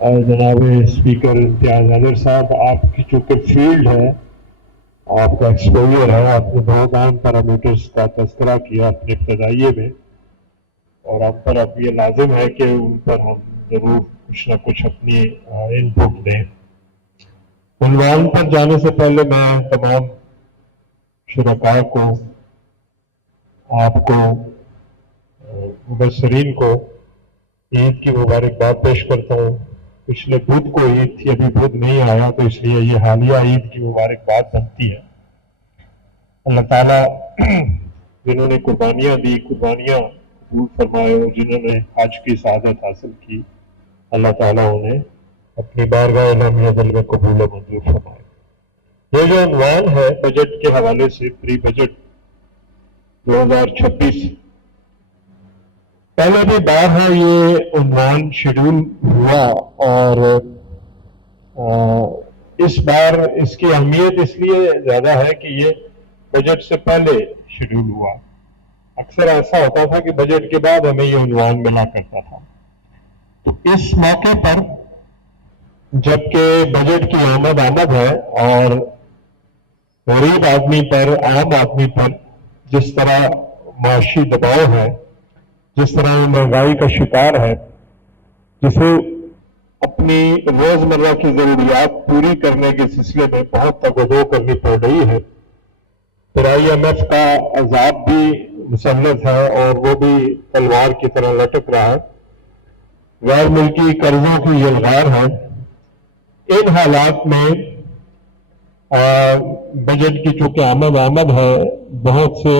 जनाब स्पीकर इम्तियाज अजहर साहब, आपकी चूँकि फील्ड है, आपका एक्सपोजर है, आपने बहुत अहम पैरामीटर्स का तस्करा किया अपने इब्तदाइये में, और हम पर अब ये लाजिम है कि उन पर हम ज़रूर कुछ ना कुछ अपनी इनपुट दें। उन्वान पर जाने से पहले मैं तमाम शुरका को, आपको, मुबस्सरीन को ईद की मुबारकबाद पेश करता हूँ। पिछले बुध को ईद थी, अभी बुध नहीं आया, तो इसलिए ये हालिया ईद की मुबारकबाद बनती है। अल्लाह ताला जिन्होंने कुर्बानियाँ दी, कुर्बानियाँ कबूल फरमाए, और जिन्होंने हज की सआदत हासिल की, अल्लाह ताला उन्हें अपनी बारगाह इलामी अज़ल में कबूल मंजूर फरमाए। ये जो उन्वान है बजट के हवाले से, प्री बजट 2026, पहले भी बार है ये उन्वान शेड्यूल हुआ, और इस बार इसकी अहमियत इसलिए ज़्यादा है कि ये बजट से पहले शेड्यूल हुआ। अक्सर ऐसा होता था कि बजट के बाद हमें ये उन्वान मिला करता था। तो इस मौके पर जबकि बजट की आमद है, और गरीब आदमी पर, आम आदमी पर जिस तरह माशी दबाव है, जिस तरह महंगाई का शिकार है, जिसे अपनी रोजमर्रा की जरूरियात पूरी करने के सिलसिले में बहुत तगदो करनी पड़ रही है, फिर IMF का अजाब भी मुसल्लत है, और वो भी तलवार की तरह लटक रहा है, गैर मुल्की कर्जों की यलगार है। इन हालात में बजट की चूंकि आमद है, बहुत से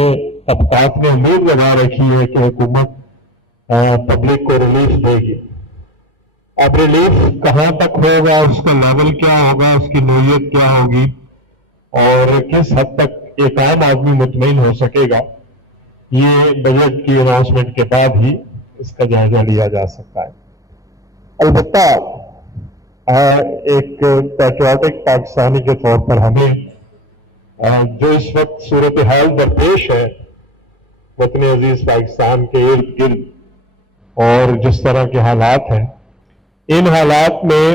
तबकात ने उम्मीद लगा रखी है कि हुकूमत पब्लिक को रिलीफ देगी। अब रिलीफ कहाँ तक होगा, उसका लेवल क्या होगा, उसकी नोयत क्या होगी, और किस हद तक एक आम आदमी मुतमईन हो सकेगा, ये बजट की अनाउंसमेंट के बाद ही इसका जायजा लिया जा सकता है। अलबत्ता एक पैट्रियाटिक पाकिस्तानी के तौर पर हमें जो इस वक्त सूरत हाल दरपेश है वतन अजीज पाकिस्तान के इर्द गिर्द, और जिस तरह के हालात हैं, इन हालात में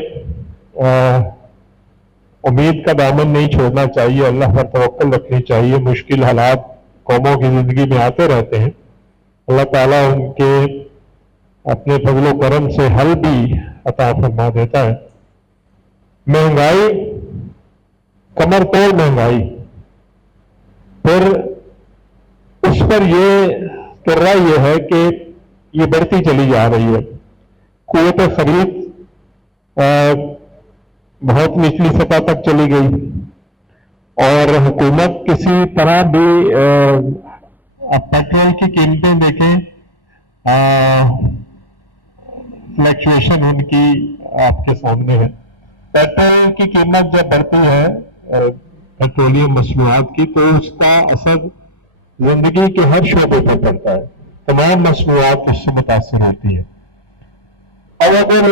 उम्मीद का दामन नहीं छोड़ना चाहिए, अल्लाह पर तवक्कुल रखनी चाहिए। मुश्किल हालात कौमों की जिंदगी में आते रहते हैं, अल्लाह ताला उनके अपने फजलो करम से हल भी अता फरमा देता है। महंगाई, कमर तोड़ महंगाई, फिर उस पर ये कर्रा ये है कि ये बढ़ती चली जा रही है। कुव्वत खरीद बहुत निचली सतह तक चली गई, और हुकूमत किसी तरह भी, अब पेट्रोल की कीमतें देखें, फ्लक्चुएशन उनकी आपके सामने है। पेट्रोल की कीमत जब बढ़ती है, पेट्रोलियम मसनूआत की, तो उसका असर जिंदगी के हर शोबे पर पड़ता है, तमाम मसनूआत उससे मुतासिर होती है। अब अगर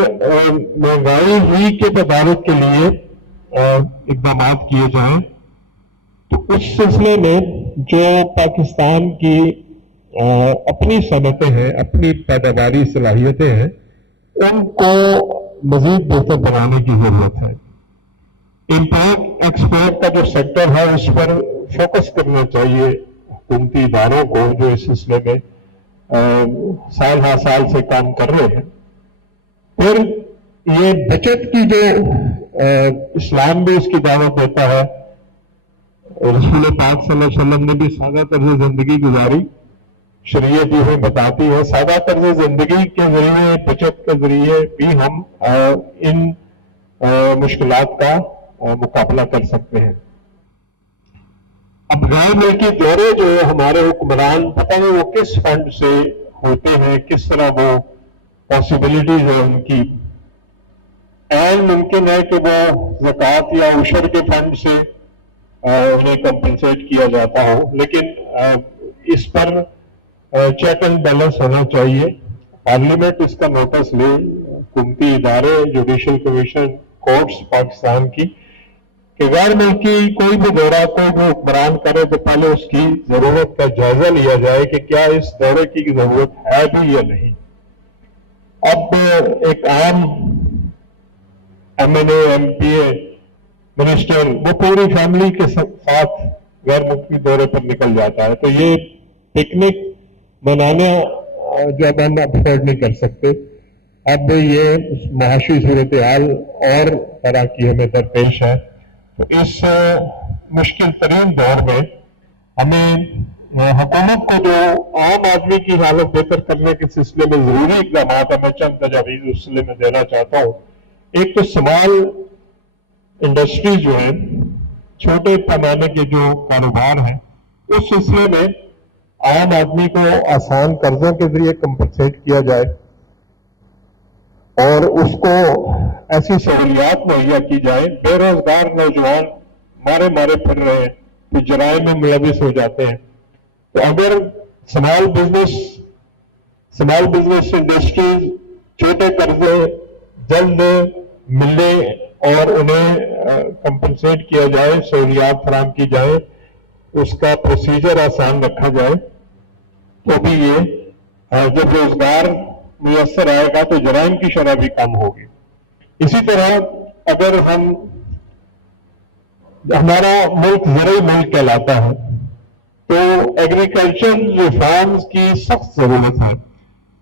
महंगाई हुई के तदारुक के लिए इकदाम किए जाएं, तो उस सिलसिले में जो पाकिस्तान की अपनी सनतें हैं, अपनी पैदावारी सलाहियतें हैं, उनको मजीद बेहतर बनाने की जरूरत है। इंपोर्ट एक्सपोर्ट का जो सेक्टर है, उस पर फोकस करना चाहिए हुकूमती इदारों को, जो इस सिलसिले में साल हर साल से काम कर रहे हैं। फिर ये बचत की जो इस्लाम भी इसकी दावत देता है, रसूल पाक सल्लल्लाहु अलैहि वसल्लम ने भी सादा तर्ज जिंदगी गुजारी, शरीयत भी हमें बताती है सादा तर्ज जिंदगी के जरिए, बचत के जरिए भी हम इन मुश्किलात का मुकाबला कर सकते हैं। अब गैर मुल्की दौरे जो हमारे हुक्मरान, पता नहीं वो किस फंड से होते हैं, किस तरह वो पॉसिबिलिटीज है उनकी, ऐन मुमकिन है कि वो ज़कात या उशर के फंड से उन्हें कंपनसेट किया जाता हो, लेकिन इस पर चेक एंड बैलेंस होना चाहिए। पार्लियामेंट इसका नोटिस ले, हुकूमती इदारे, जुडिशल कमीशन, कोर्ट्स पाकिस्तान की, कि गैर मुल्की कोई भी दौरा कोई भी हुक्मरान करे तो पहले उसकी जरूरत का जायजा लिया जाए कि क्या इस दौरे की जरूरत है भी या नहीं। अब एक आम MNA, MPA, मिनिस्टर, वो पूरी फैमिली के साथ गैर मुल्की दौरे पर निकल जाता है। तो ये पिकनिक मनाना जो अब हम अफोर्ड नहीं कर सकते। अब ये महाशी सूरत हाल और तरह की हमें दरपेश है। तो इस मुश्किल तरीन दौर में हमें हुकूमत को जो आम आदमी की हालत बेहतर करने के सिलसिले में जरूरी इकदाम मैं चंद तजावीज़ उस सिलसिले में देना चाहता हूँ। एक तो स्मॉल इंडस्ट्री जो है, छोटे पैमाने के जो कारोबार हैं, उस सिलसिले में आम आदमी को आसान कर्जों के जरिए कंपनसेट किया जाए और उसको ऐसी सहूलियात मुहैया की जाए। बेरोजगार नौजवान मारे मारे फिर रहे हैं, तो जराइम में मुलविस हो जाते हैं। तो अगर स्मॉल बिजनेस इंडस्ट्रीज छोटे कर्जे जल्द मिले और उन्हें कंपनसेट किया जाए, सहूलियात फराहम की जाए, उसका प्रोसीजर आसान रखा जाए, तो भी ये जब रोजगार मुयस्सर आएगा तो जराइम की शरह भी कम होगी। इसी तरह अगर हमारा मुल्क ज़रई मुल्क कहलाता है, तो एग्रीकल्चर रिफॉर्म्स की सख्त जरूरत है।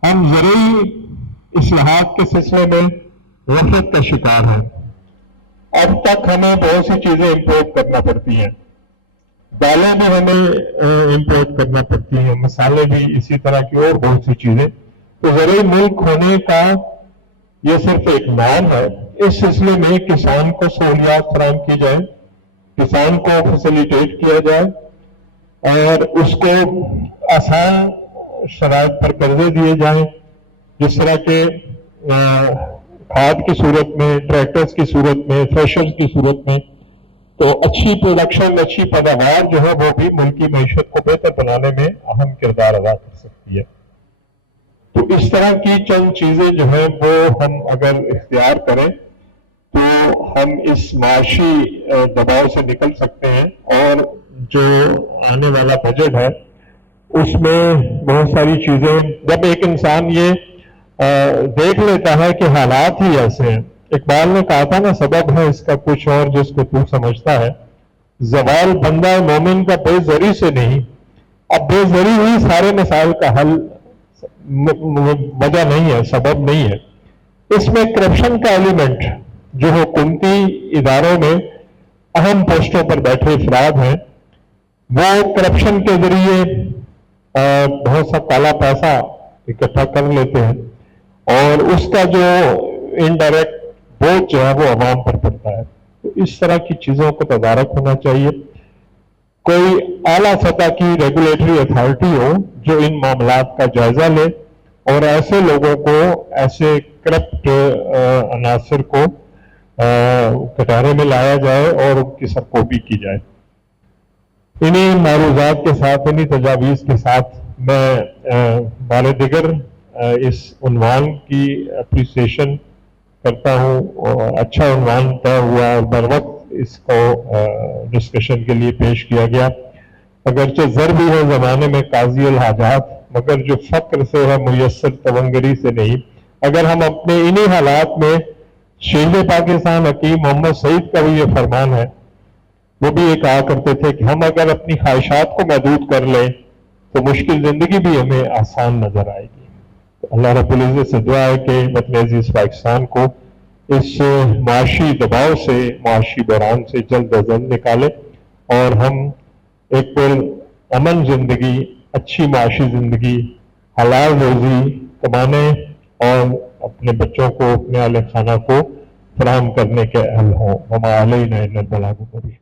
हम ज़रई इस्लाहात के सिलसिले में गफलत का शिकार है। अब तक हमें बहुत सी चीजें इंपोर्ट करना पड़ती हैं, दालें भी हमें इंपोर्ट करना पड़ती हैं, मसाले भी, इसी तरह की और बहुत सी चीजें। तो ज़रई मुल्क होने का यह सिर्फ एक नाम है। इस सिलसिले में किसान को सहूलियात फराहम की जाए, किसान को फैसिलिटेट किया जाए और उसको आसान शराइत पर कर्जे दिए जाएं, जिस तरह के खाद की सूरत में, ट्रैक्टर्स की सूरत में, थ्रेशर्स की सूरत में। तो अच्छी प्रोडक्शन, अच्छी पैदावार जो है वो भी मुल्क की मईशत को बेहतर बनाने में अहम किरदार अदा कर सकती है। तो इस तरह की चंद चीजें जो है वो हम अगर इख्तियार करें तो हम इस माशी दबाव से निकल सकते हैं। और जो आने वाला बजट है उसमें बहुत सारी चीजें, जब एक इंसान ये देख लेता है कि हालात ही ऐसे हैं। इकबाल ने कहा था ना, सबब है इसका कुछ और जिसको तू समझता है, जवाल बंदा मोमिन का बेजरी से नहीं। अब बेजरी ही सारे मसाइल का हल वजह नहीं है, सबब नहीं है। इसमें करप्शन का एलिमेंट जो हुकूमती इदारों में अहम पोस्टों पर बैठे अफराद हैं, वो करप्शन के जरिए बहुत सा काला पैसा इकट्ठा कर लेते हैं और उसका जो इनडायरेक्ट बोझ जो है वो अवाम पर पड़ता है। तो इस तरह की चीजों को तदारक होना चाहिए। कोई आला सतह की रेगुलेटरी अथॉरिटी हो जो इन मामलात का जायजा ले और ऐसे लोगों को, ऐसे करप्ट अनासर को कटारे में लाया जाए और उनकी सरकोबी की जाए। इन्हीं मारूजात के साथ, इन्हीं तजावीज़ के साथ मैं बारे दिगर इस उन्वान की अप्रिसिएशन करता हूँ। अच्छा उन्वान तय हुआ और बर वक्त इसको डिस्कशन के लिए पेश किया गया। अगरचे ज़र भी है ज़माने में काजी उल हाजात, मगर जो फ़क्र से है मुयस्सर तवंगरी से नहीं। अगर हम अपने इन्हीं हालात में, शेर पाकिस्तान हकीम मोहम्मद सईद का भी ये फरमान है, वो भी ये कहा करते थे कि हम अगर अपनी ख्वाहिशात को महदूद कर लें तो मुश्किल जिंदगी भी हमें आसान नजर आएगी। तो अल्लाह रब्बुल इज़्ज़त से दुआ है कि वतन अज़ीज़ पाकिस्तान को इस माशी दबाव से, माशी बहरान से जल्द अज जल्द निकाले और हम एक अमन जिंदगी, अच्छी माशी जिंदगी, हलाल रोजी कमाने और अपने बच्चों को, अपने अहले खाना को फराहम करने के अहल हों। वमा अलैना इल्लल बलागुल मुबीन।